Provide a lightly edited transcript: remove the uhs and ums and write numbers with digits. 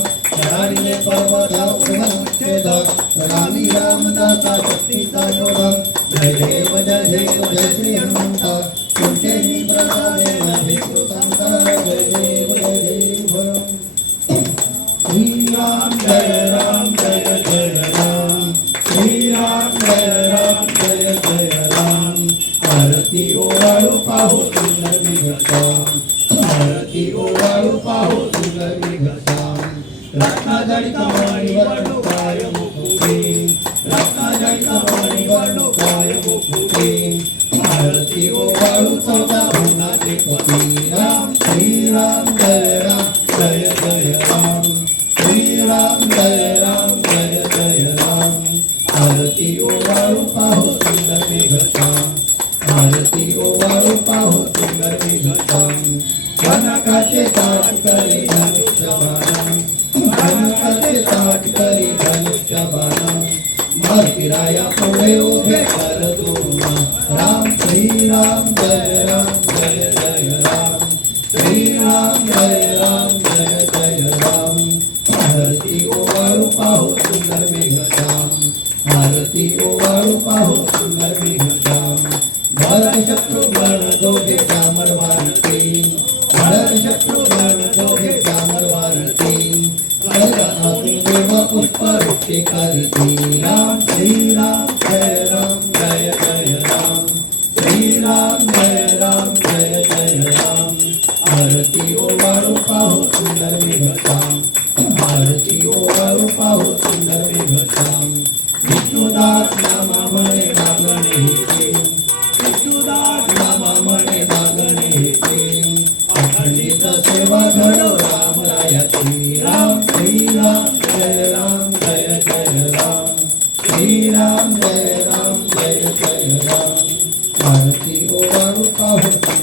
चढाडिले पर्वत उच्छेद रामी रामदासा शक्तीचा शोधक जय देव जय देव जय श्री हनुमंत तुमचे प्रसादे नभे कृतांतर जय देव जय देव श्री राम जय राम जय जय राम श्री राम जय जय राम आरती ओवाळू पाहू सुंदर विघ्नसाम आरती ओवाळू पाहू सुंदर विघ्नसाम रत्नाजडित मणी वर्णुकाय मुकुटे रत्नाजडित मणी वर्णुकाय मुकुटे आरती ओवाळू चौदा भुवनाचे पती राम श्रीराम जय जय राम श्रीराम जय जय राम आरती ओवाळू पाहू सुंदर विघ्नसाम आरती ओवाळू पाहू सुंदर विघ्नसाम कनकाचे ताट करी धनुष्य बाण कनकाचे ताट करी धनुष्य बाण मर्तिराया पुढे उभे कर दोन राम श्रीराम जय जय राम श्रीराम जय जय राम आरती ओवाळू पाहू सुंदर विघ्नसाम आरती ओवाळू पाहू सुंदर विघ्नसाम भरत शत्रुघ्न दोघे चामरवारती भरत शत्रुघ्न दोघे चामरवारती देव पुष्प वृक्षे करती राम श्रीराम जय जय राम श्रीराम जय जय राम आरती ओवाळू पाहू सुंदर विघ्नसाम आरती ओवाळू पाहू सुंदर विघ्नसाम विष्णुदास नामा म्हणे मागणे विष्णुदास नामा म्हणे मागणे अखंडित सेवा घडो रामरायाची राम श्रीराम जय जय राम श्रीराम जय जय राम आरती ओवाळू पाहू